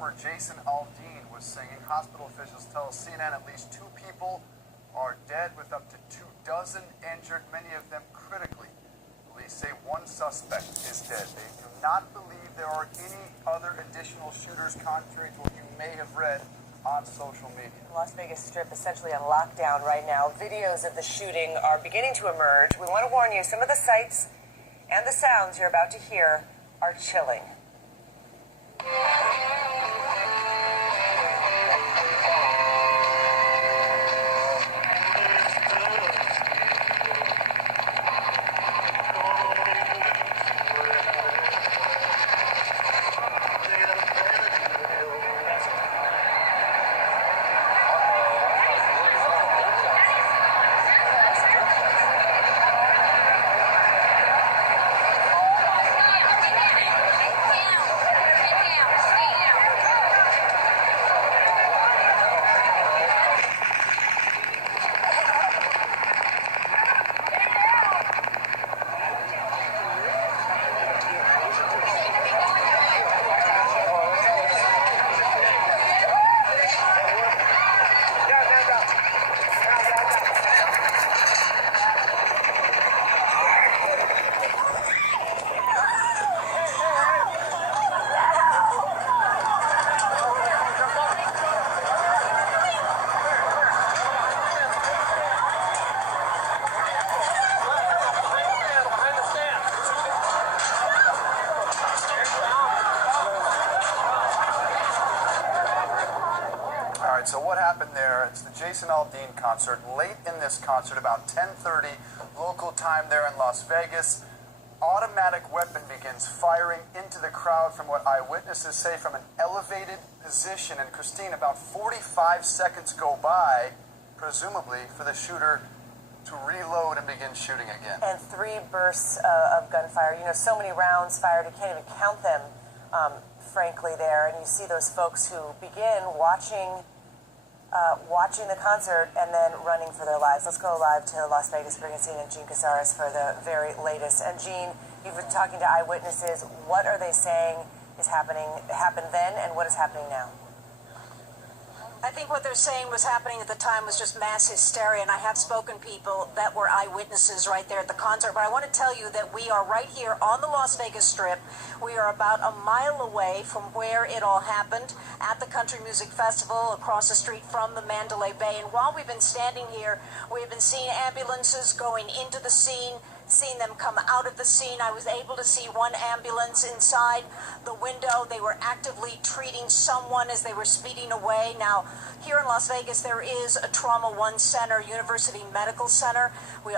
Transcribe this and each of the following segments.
performer Jason Aldean was singing. Hospital officials tell CNN at least 2 people are dead, with up to 24 injured, many of them critically. Police say 1 suspect is dead. They do not believe there are any other additional shooters, contrary to what you may have read on social media. Las Vegas Strip essentially on lockdown right now. Videos of the shooting are beginning to emerge. We want to warn you, some of the sights and the sounds you're about to hear are chilling. So what happened there, it's the Jason Aldean concert. Late in this concert, about 10:30 local time there in Las Vegas, automatic weapon begins firing into the crowd from what eyewitnesses say from an elevated position. And Christine, about 45 seconds go by, presumably, for the shooter to reload and begin shooting again. And 3 bursts of gunfire. You know, so many rounds fired, you can't even count them, frankly, there. And you see those folks who begin watching the concert and then running for their lives. Let's go live to Las Vegas. We're going to see Jean Casares for the very latest. And Jean, you've been talking to eyewitnesses. What are they saying happened then, and what is happening now? I think what they're saying was happening at the time was just mass hysteria, and I have spoken to people that were eyewitnesses right there at the concert. But I want to tell you that we are right here on the Las Vegas Strip. We are about a mile away from where it all happened, at the Country Music Festival, across the street from the Mandalay Bay. And while we've been standing here, we've been seeing ambulances going into the scene, seeing them come out of the scene. I was able to see 1 ambulance inside the window. They were actively treating someone as they were speeding away. Now, here in Las Vegas, there is a Trauma 1 center, University Medical Center.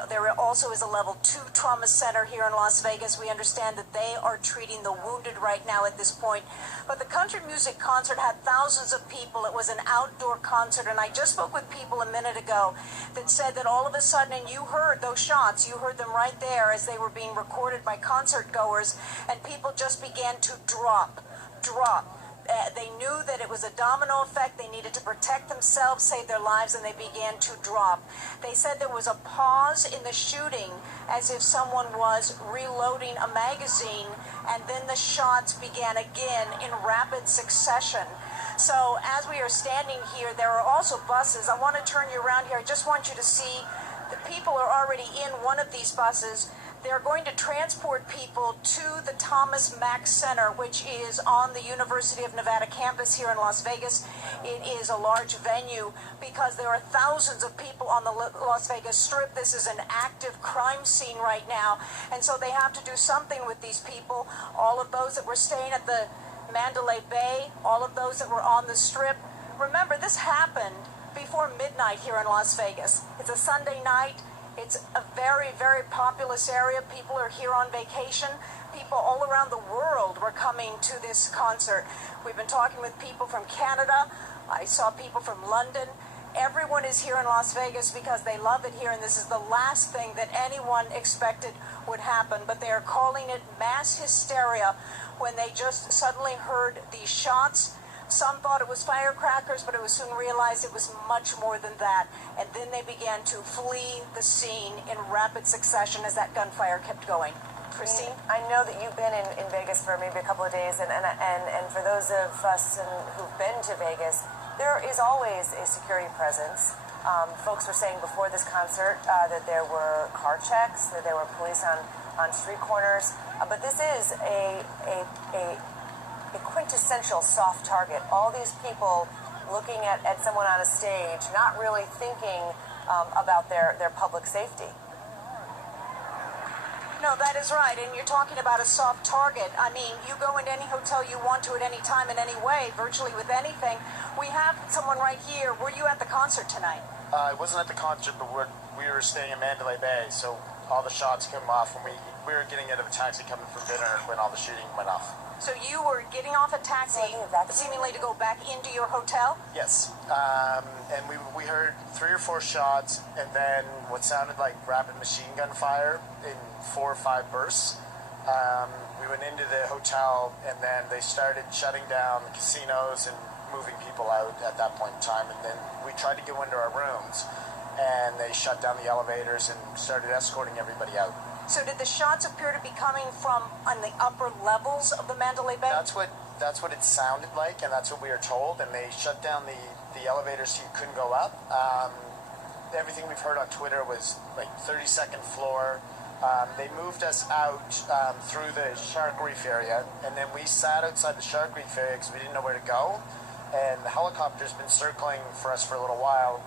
There also is a level 2 trauma center here in Las Vegas. We understand that they are treating the wounded right now at this point. But the country music concert had thousands of people. It was an outdoor concert, and I just spoke with people a minute ago that said that all of a sudden, and you heard those shots, you heard them right there as they were being recorded by concert goers, and people just began to drop. They knew that it was a domino effect. They needed to protect themselves, save their lives, and they began to drop. They said there was a pause in the shooting, as if someone was reloading a magazine, and then the shots began again in rapid succession. So as we are standing here, there are also buses. I want to turn you around here. I just want you to see the people are already in one of these buses. They're going to transport people to the Thomas Mack Center, which is on the University of Nevada campus here in Las Vegas. It is a large venue because there are thousands of people on the Las Vegas Strip. This is an active crime scene right now, and so they have to do something with these people. All of those that were staying at the Mandalay Bay, all of those that were on the Strip. Remember, this happened before midnight here in Las Vegas. It's a Sunday night. It's a very, very populous area. People are here on vacation. People all around the world were coming to this concert. We've been talking with people from Canada. I saw people from London. Everyone is here in Las Vegas because they love it here, and this is the last thing that anyone expected would happen. But they are calling it mass hysteria when they just suddenly heard these shots. Some thought it was firecrackers, but it was soon realized it was much more than that. And then they began to flee the scene in rapid succession as that gunfire kept going. Christine? I know that you've been in Vegas for maybe a couple of days, and for those of us who've been to Vegas, there is always a security presence. Folks were saying before this concert that there were car checks, that there were police on street corners, but this is a quintessential soft target. All these people looking at someone on a stage, not really thinking about their public safety. No, that is right. And you're talking about a soft target. I mean, you go into any hotel you want to at any time, in any way, virtually with anything. We have someone right here. Were you at the concert tonight? I wasn't at the concert, but we were staying in Mandalay Bay, so all the shots came off when we were getting out of a taxi coming from dinner when all the shooting went off. So you were getting off a taxi, seemingly to go back into your hotel? Yes. And we heard 3 or 4 shots, and then what sounded like rapid machine gun fire in 4 or 5 bursts. We went into the hotel, and then they started shutting down the casinos and moving people out at that point in time. And then we tried to go into our rooms, and they shut down the elevators and started escorting everybody out. So did the shots appear to be coming from on the upper levels of the Mandalay Bay? That's what it sounded like, and that's what we were told. And they shut down the elevators so you couldn't go up. Everything we've heard on Twitter was like 32nd floor. They moved us out through the Shark Reef area, and then we sat outside the Shark Reef area because we didn't know where to go. And the helicopter's been circling for us for a little while.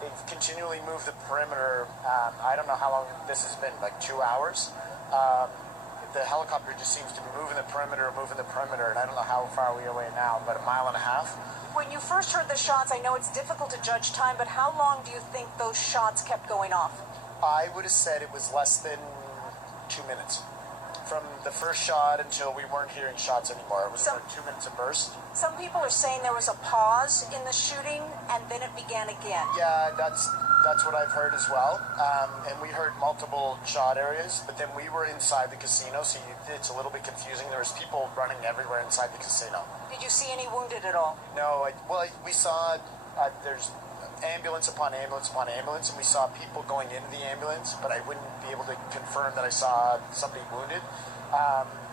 They've continually moved the perimeter. I don't know how long this has been, like 2 hours. The helicopter just seems to be moving the perimeter, and I don't know how far we are away now, but 1.5 miles. When you first heard the shots, I know it's difficult to judge time, but how long do you think those shots kept going off? I would have said it was less than 2 minutes. From the first shot until we weren't hearing shots anymore. It was about 2 minutes a burst. Some people are saying there was a pause in the shooting and then it began again. Yeah, that's what I've heard as well. And we heard multiple shot areas, but then we were inside the casino, so it's a little bit confusing. There was people running everywhere inside the casino. Did you see any wounded at all? No, we saw there's ambulance upon ambulance upon ambulance, and we saw people going into the ambulance, but I wouldn't be able to confirm that I saw somebody wounded.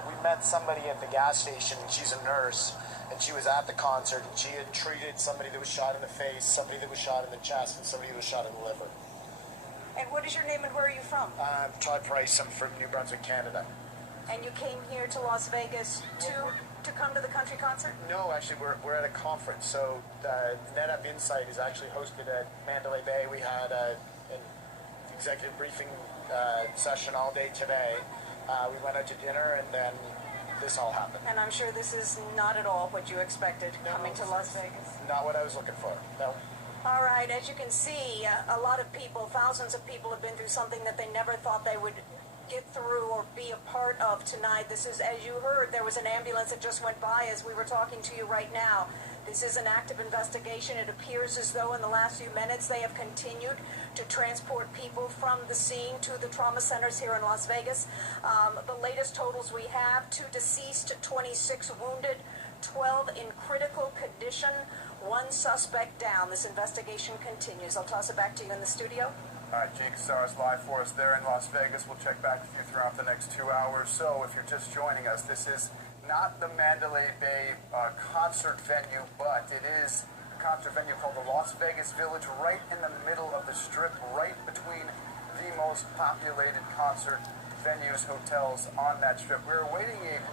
We met somebody at the gas station, and she's a nurse, and she was at the concert, and she had treated somebody that was shot in the face, somebody that was shot in the chest, and somebody that was shot in the liver. And what is your name and where are you from? Todd Price, I'm from New Brunswick, Canada. And you came here to Las Vegas to come to the country concert? No, actually, we're at a conference. So NetApp Insight is actually hosted at Mandalay Bay. We had an executive briefing session all day today. We went out to dinner, and then this all happened. And I'm sure this is not at all what you expected coming to Las Vegas. Not what I was looking for, no. All right, as you can see, a lot of people, thousands of people have been through something that they never thought they would get through or be a part of tonight. This is, as you heard, there was an ambulance that just went by as we were talking to you right now. This is an active investigation. It appears as though in the last few minutes they have continued to transport people from the scene to the trauma centers here in Las Vegas. The latest totals we have: 2 deceased, 26 wounded, 12 in critical condition, 1 suspect down. This investigation continues. I'll toss it back to you in the studio. All right, Jake Cazares live for us there in Las Vegas. We'll check back with you throughout the next 2 hours. So if you're just joining us, this is not the Mandalay Bay concert venue, but it is a concert venue called the Las Vegas Village, right in the middle of the Strip, right between the most populated concert venues, hotels on that Strip. We're awaiting a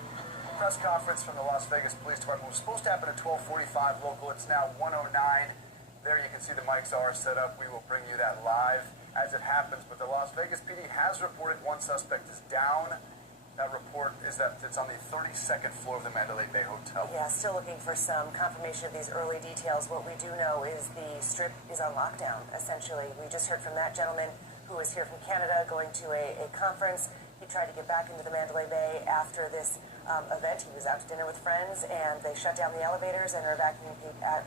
press conference from the Las Vegas Police Department. It was supposed to happen at 12:45 local. It's now 1:09. There you can see the mics are set up. We will bring you that live as it happens, but the Las Vegas PD has reported 1 suspect is down. That report is that it's on the 32nd floor of the Mandalay Bay Hotel. Yeah, still looking for some confirmation of these early details. What we do know is the Strip is on lockdown, essentially. We just heard from that gentleman who was here from Canada going to a conference. He tried to get back into the Mandalay Bay after this event. He was out to dinner with friends, and they shut down the elevators and are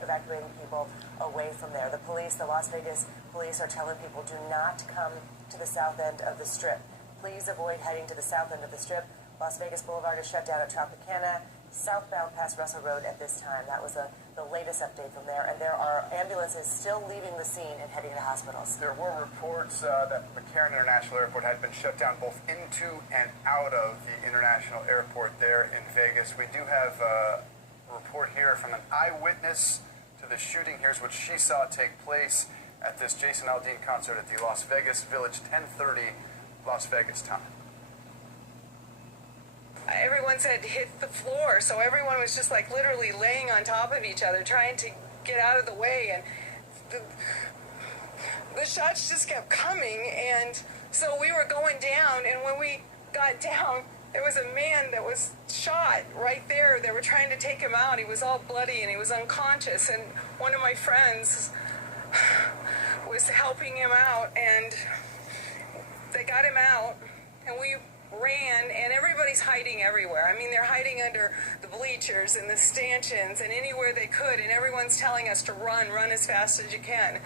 evacuating people away from there. The police, the Las Vegas police, are telling people do not come to the south end of the Strip. Please avoid heading to the south end of the Strip. Las Vegas Boulevard is shut down at Tropicana, southbound past Russell Road at this time. That was the latest update from there. And there are ambulances still leaving the scene and heading to hospitals. There were reports that McCarran International Airport had been shut down both into and out of the international airport there in Vegas. We do have a report here from an eyewitness to the shooting. Here's what she saw take place at this Jason Aldean concert at the Las Vegas Village, 10:30 Las Vegas time. Everyone said hit the floor, so everyone was just like literally laying on top of each other trying to get out of the way, and the shots just kept coming, and so we were going down, and when we got down, there was a man that was shot right there. They were trying to take him out. He was all bloody and he was unconscious, and one of my friends was helping him out, and they got him out, and we ran, and everybody's hiding everywhere. I mean, they're hiding under the bleachers and the stanchions and anywhere they could, and everyone's telling us to run as fast as you can.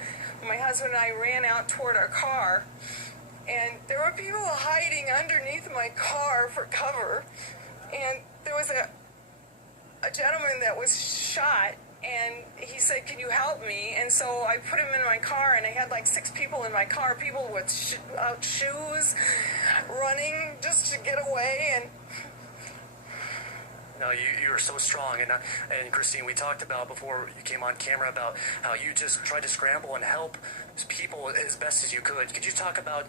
My husband and I ran out toward our car, and there were people hiding underneath my car for cover, and there was a gentleman that was shot, and he said, "Can you help me?" And so I put him in my car, and I had like 6 people in my car, people with shoes, running just to get away. And no, you are so strong, and Christine, we talked about before you came on camera about how you just tried to scramble and help people as best as you could. Could you talk about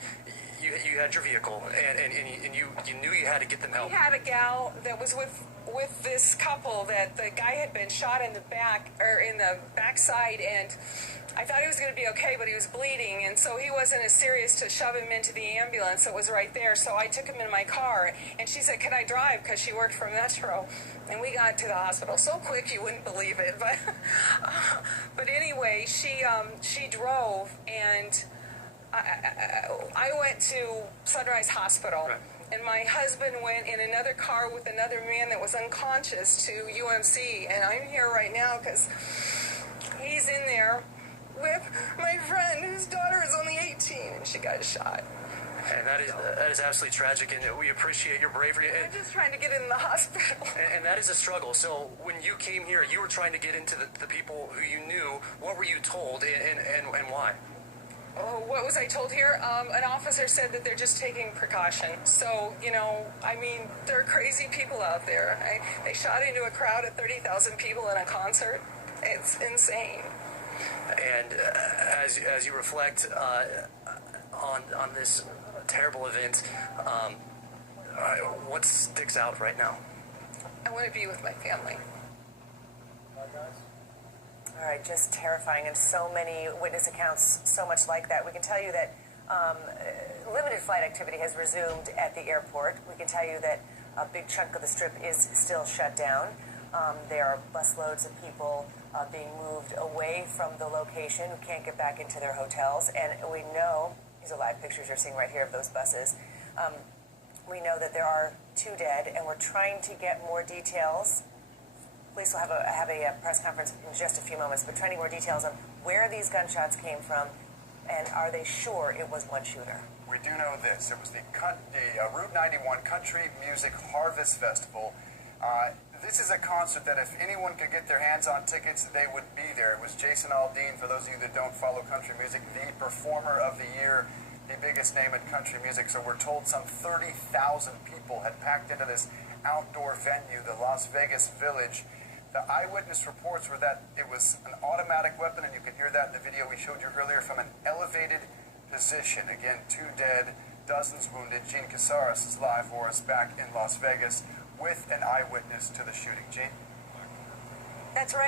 you had your vehicle and you knew you had to get them help? We had a gal that was with this couple that the guy had been shot in the back or in the backside, and I thought he was going to be okay, but he was bleeding, and so he wasn't as serious to shove him into the ambulance that was right there. So I took him in my car, and she said, "Can I drive?" Because she worked for Metro, and we got to the hospital so quick you wouldn't believe it. But anyway, she drove, and I went to Sunrise Hospital. Right. And my husband went in another car with another man that was unconscious to UMC, and I'm here right now because he's in there with my friend whose daughter is only 18 and she got shot. And that is absolutely tragic, and we appreciate your bravery. I'm just trying to get in the hospital. And that is a struggle. So when you came here, you were trying to get into the people who you knew. What were you told, and why? Oh, what was I told here? An officer said that they're just taking precaution. So, I mean, there are crazy people out there. They shot into a crowd of 30,000 people in a concert. It's insane. And as you reflect on this terrible event, what sticks out right now? I want to be with my family. All right, just terrifying, and so many witness accounts, so much like that. We can tell you that limited flight activity has resumed at the airport. We can tell you that a big chunk of the strip is still shut down. There are busloads of people being moved away from the location who can't get back into their hotels. And we know, these are live pictures you're seeing right here of those buses. We know that there are 2 dead, and we're trying to get more details. Police will have a press conference in just a few moments, but trying to get more details on where these gunshots came from, and are they sure it was one shooter? We do know this. It was the Route 91 Country Music Harvest Festival. This is a concert that if anyone could get their hands on tickets, they would be there. It was Jason Aldean, for those of you that don't follow country music, the performer of the year, the biggest name in country music. So we're told some 30,000 people had packed into this outdoor venue, the Las Vegas Village. The eyewitness reports were that it was an automatic weapon, and you can hear that in the video we showed you earlier, from an elevated position. Again, 2 dead, dozens wounded. Gene Casares is live for us back in Las Vegas with an eyewitness to the shooting. Gene? That's right.